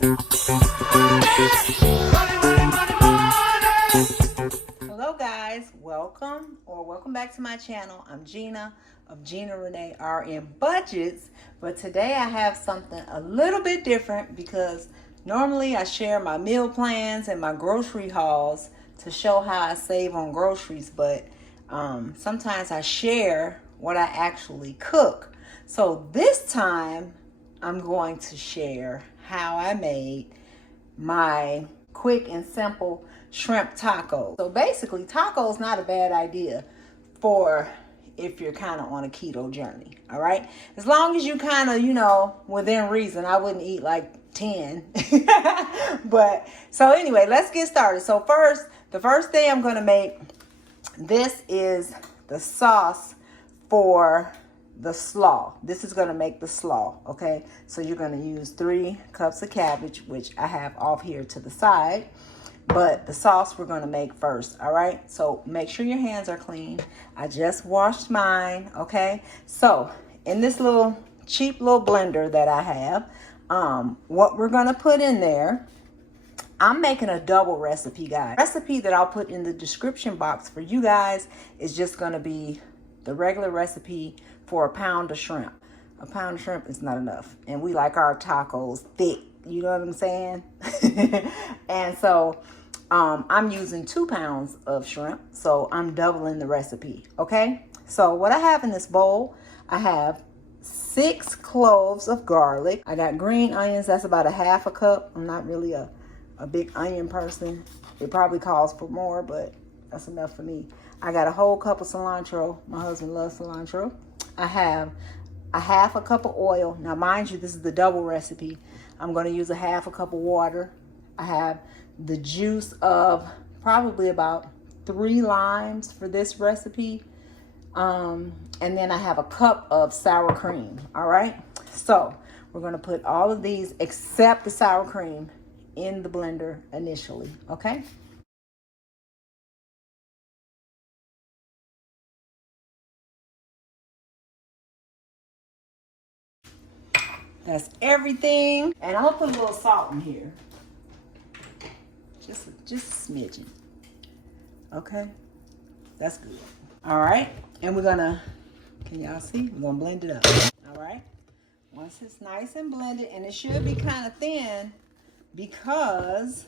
Hello guys, welcome back to my channel. I'm Gina of Gina Renee RN Budgets, but today I have something a little bit different because normally I share my meal plans and my grocery hauls to show how I save on groceries, but sometimes I share what I actually cook. So this time I'm going to share how I made my quick and simple shrimp tacos. So basically, tacos not a bad idea for if you're kind of on a keto journey, all right? As long as you kind of, within reason. I wouldn't eat like 10. But so anyway, let's get started. So the first thing I'm going to make, this is the sauce for the slaw. This is going to make the slaw, okay? So you're going to use 3 cups of cabbage, which I have off here to the side. But the sauce we're going to make first, all right? So make sure your hands are clean. I just washed mine, okay? So in this cheap little blender that I have, what we're going to put in there, I'm making a double recipe, guys. The recipe that I'll put in the description box for you guys is just going to be the regular recipe for a pound of shrimp. A pound of shrimp is not enough. And we like our tacos thick. You know what I'm saying? And so I'm using 2 pounds of shrimp. So I'm doubling the recipe. Okay? So what I have in this bowl, I have 6 cloves of garlic. I got green onions. That's about a half a cup. I'm not really a big onion person. It probably calls for more, but that's enough for me. I got a whole cup of cilantro. My husband loves cilantro. I have a half a cup of oil. Now, mind you, this is the double recipe. I'm going to use a half a cup of water. I have the juice of probably about 3 limes for this recipe. And then I have a cup of sour cream. All right. So we're going to put all of these except the sour cream in the blender initially. Okay. That's everything. And I'm gonna put a little salt in here. Just a smidgen. Okay? That's good. All right. And we're gonna, can y'all see? We're gonna blend it up. All right. Once it's nice and blended, and it should be kind of thin because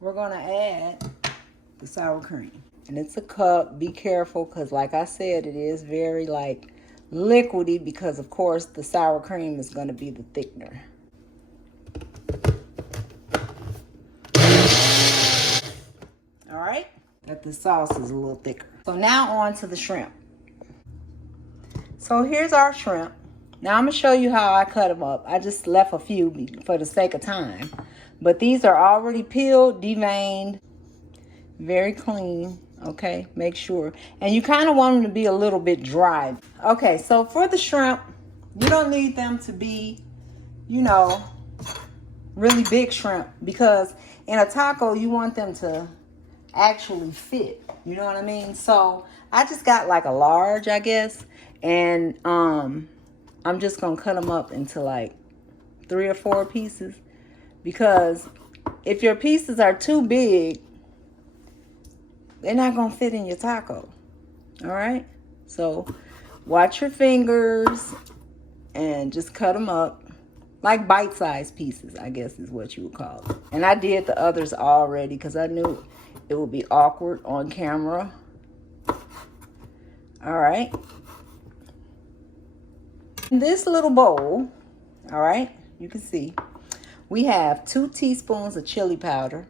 we're gonna add the sour cream. And it's a cup. Be careful because like I said, it is very liquidy because of course the sour cream is going to be the thickener. All right, that the sauce is a little thicker. So now on to the shrimp. So here's our shrimp. Now I'm gonna show you how I cut them up. I just left a few for the sake of time, but these are already peeled, deveined, very clean. Okay, make sure. And you kind of want them to be a little bit dry. Okay, so for the shrimp, you don't need them to be, really big shrimp, because in a taco, you want them to actually fit. You know what I mean? So I just got like a large, I guess. And I'm just going to cut them up into 3 or 4 pieces. Because if your pieces are too big, they're not going to fit in your taco. All right? So watch your fingers and just cut them up like bite-sized pieces, I guess is what you would call it. And I did the others already because I knew it would be awkward on camera. All right? In this little bowl, all right, you can see, we have 2 teaspoons of chili powder.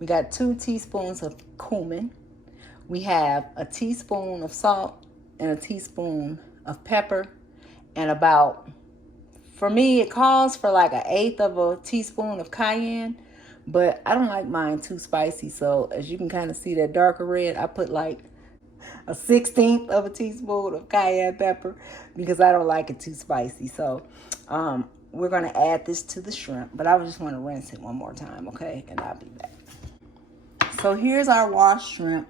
We got 2 teaspoons of cumin. We have a teaspoon of salt and a teaspoon of pepper. And about, for me, it calls for like 1/8 of a teaspoon of cayenne. But I don't like mine too spicy. So as you can kind of see that darker red, I put like a 1/16 of a teaspoon of cayenne pepper because I don't like it too spicy. So we're going to add this to the shrimp. But I just want to rinse it one more time, okay? And I'll be back. So here's our washed shrimp,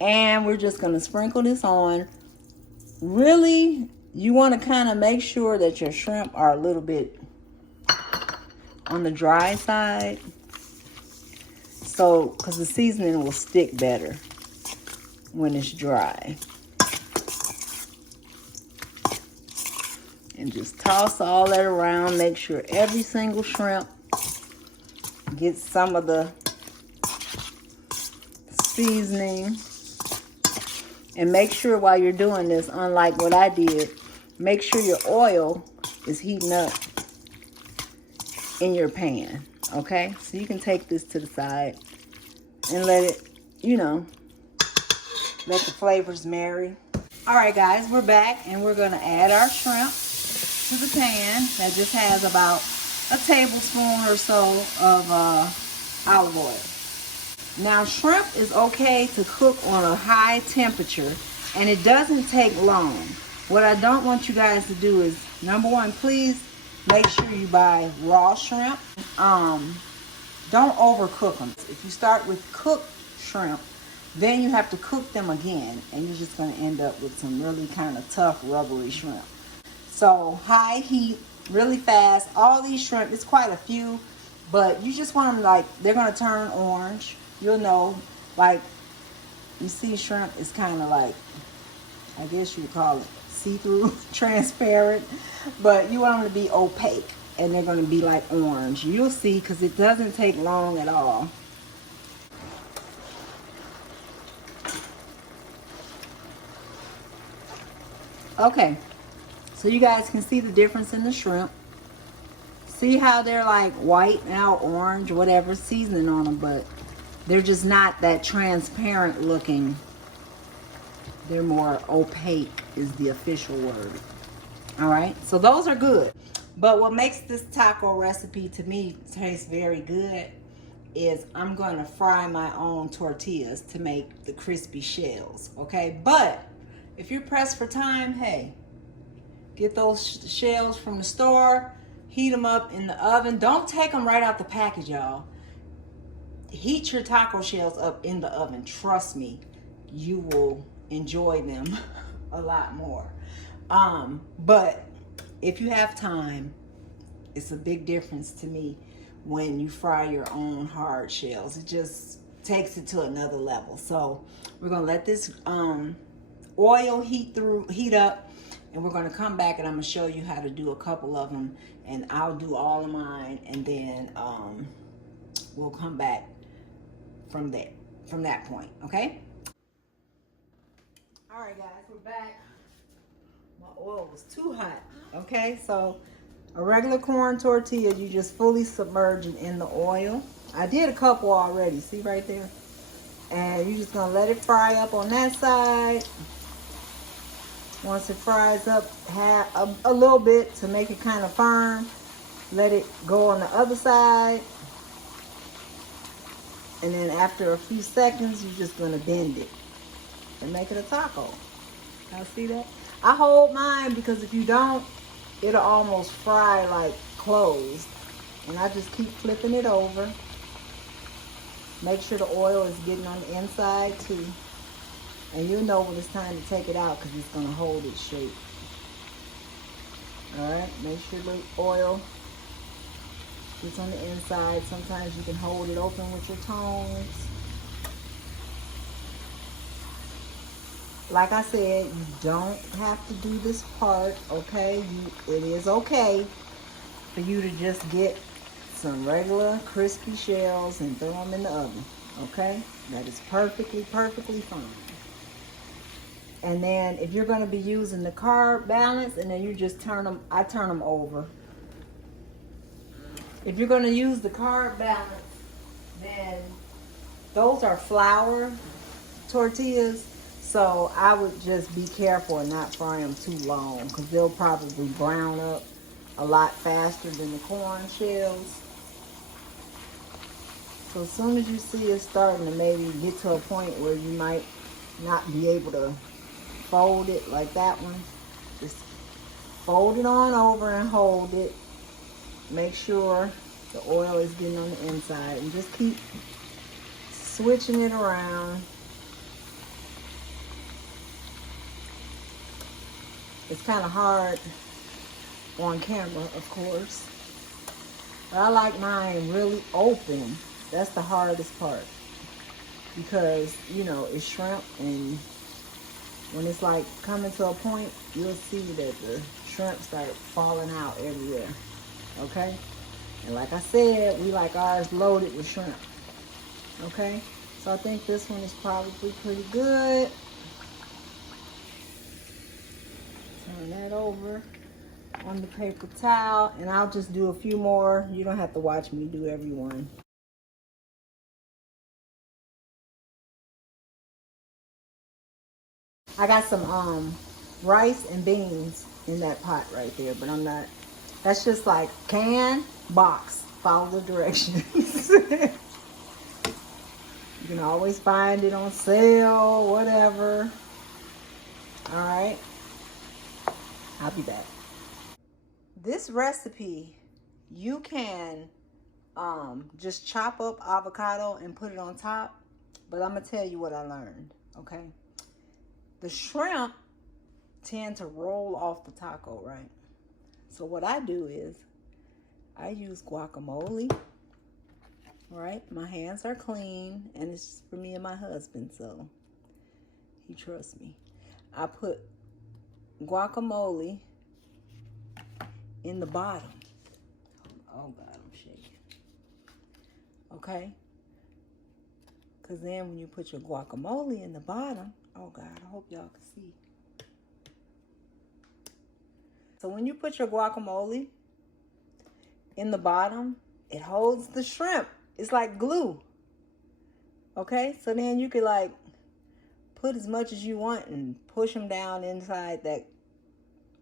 and we're just going to sprinkle this on. Really, you want to kind of make sure that your shrimp are a little bit on the dry side. So, because the seasoning will stick better when it's dry. And just toss all that around. Make sure every single shrimp gets some of the seasoning. And make sure while you're doing this, unlike what I did, make sure your oil is heating up in your pan. Okay? So you can take this to the side and let it, you know, let the flavors marry. All right, guys, we're back and we're going to add our shrimp to the pan. That just has about a tablespoon or so of olive oil. Now, shrimp is okay to cook on a high temperature, and it doesn't take long. What I don't want you guys to do is, number one, please make sure you buy raw shrimp. Don't overcook them. If you start with cooked shrimp, then you have to cook them again, and you're just going to end up with some really kind of tough, rubbery shrimp. So high heat, really fast. All these shrimp, it's quite a few, but you just want them like, they're going to turn orange. You'll know, like, you see shrimp is kind of like, I guess you would call it see-through, transparent, but you want them to be opaque, and they're going to be like orange. You'll see, because it doesn't take long at all. Okay, so you guys can see the difference in the shrimp. See how they're like white now, orange, whatever seasoning on them, but they're just not that transparent looking. They're more opaque is the official word. All right, so those are good. But what makes this taco recipe to me taste very good is I'm going to fry my own tortillas to make the crispy shells, okay? But if you're pressed for time, hey, get those shells from the store, heat them up in the oven. Don't take them right out the package, y'all. Heat your taco shells up in the oven. Trust me, you will enjoy them a lot more. But if you have time, it's a big difference to me when you fry your own hard shells. It just takes it to another level. So we're gonna let this oil heat up, and we're gonna come back and I'm gonna show you how to do a couple of them, and I'll do all of mine, and then we'll come back from that point, okay? All right, guys, we're back. My oil was too hot, okay? So a regular corn tortilla, you just fully submerge it in the oil. I did a couple already, see right there? And you're just gonna let it fry up on that side. Once it fries up a little bit to make it kind of firm, let it go on the other side. And then after a few seconds, you're just gonna bend it and make it a taco. Y'all see that? I hold mine because if you don't, it'll almost fry like cloves. And I just keep flipping it over. Make sure the oil is getting on the inside too. And you'll know when it's time to take it out because it's gonna hold its shape. All right, make sure the oil gets on the inside. Sometimes you can hold it open with your tongs. Like I said, you don't have to do this part, okay? It is okay for you to just get some regular crispy shells and throw them in the oven, okay? That is perfectly fine. And then if you're gonna be using the carb balance, and then you just I turn them over. If you're gonna use the carb balance, then those are flour tortillas. So I would just be careful and not fry them too long because they'll probably brown up a lot faster than the corn shells. So as soon as you see it starting to maybe get to a point where you might not be able to fold it like that one, just fold it on over and hold it. Make sure the oil is getting on the inside and just keep switching it around. It's kind of hard on camera, of course. But I like mine really open. That's the hardest part. Because, you know, it's shrimp, and when it's like coming to a point, you'll see that the shrimp start falling out everywhere. Okay? And like I said, we like ours loaded with shrimp. Okay? So I think this one is probably pretty good. Turn that over on the paper towel, and I'll just do a few more. You don't have to watch me do every one. I got some rice and beans in that pot right there, but I'm not. That's just like can, box, follow the directions. You can always find it on sale, whatever. All right, I'll be back. This recipe, you can just chop up avocado and put it on top, but I'm gonna tell you what I learned, okay? The shrimp tend to roll off the taco, right? So what I do is I use guacamole. All right, my hands are clean, and it's for me and my husband, so he trusts me. I put guacamole in the bottom. Oh God, I'm shaking. Okay? Because then when you put your guacamole in the bottom, oh God, I hope y'all can see. So when you put your guacamole in the bottom, it holds the shrimp. It's like glue. Okay? So then you could like put as much as you want and push them down inside that,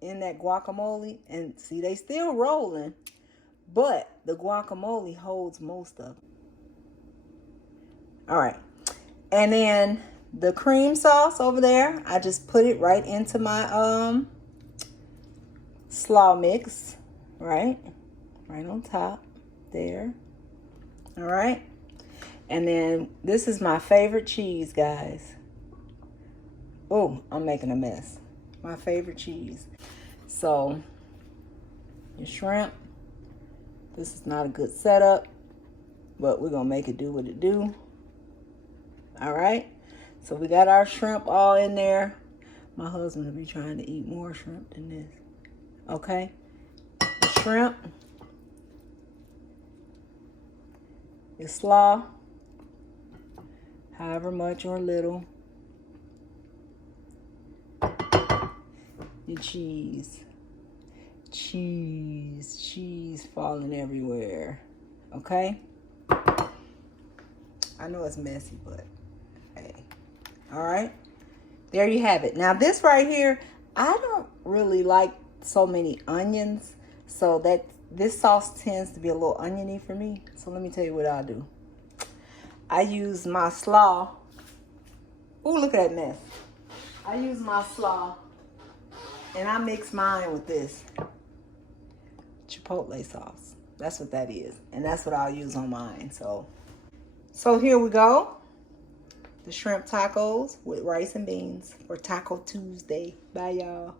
in that guacamole, and see, they still rolling, but the guacamole holds most of it. All right. And then the cream sauce over there, I just put it right into my slaw mix, right on top there. All right. And then this is my favorite cheese, guys. Oh, I'm making a mess. My favorite cheese. So your shrimp, this is not a good setup, but we're gonna make it do what it do. All right, so we got our shrimp all in there. My husband will be trying to eat more shrimp than this. Okay, the shrimp, your slaw, however much or little, your cheese falling everywhere. Okay, I know it's messy, but hey. All right, there you have it. Now this right here, I don't really like so many onions, so that this sauce tends to be a little oniony for me. So let me tell you what I do. I use my slaw. Oh, look at that mess. I use my slaw and I mix mine with this chipotle sauce. That's what that is, and that's what I'll use on mine. So here we go. The shrimp tacos with rice and beans for Taco Tuesday. Bye, y'all.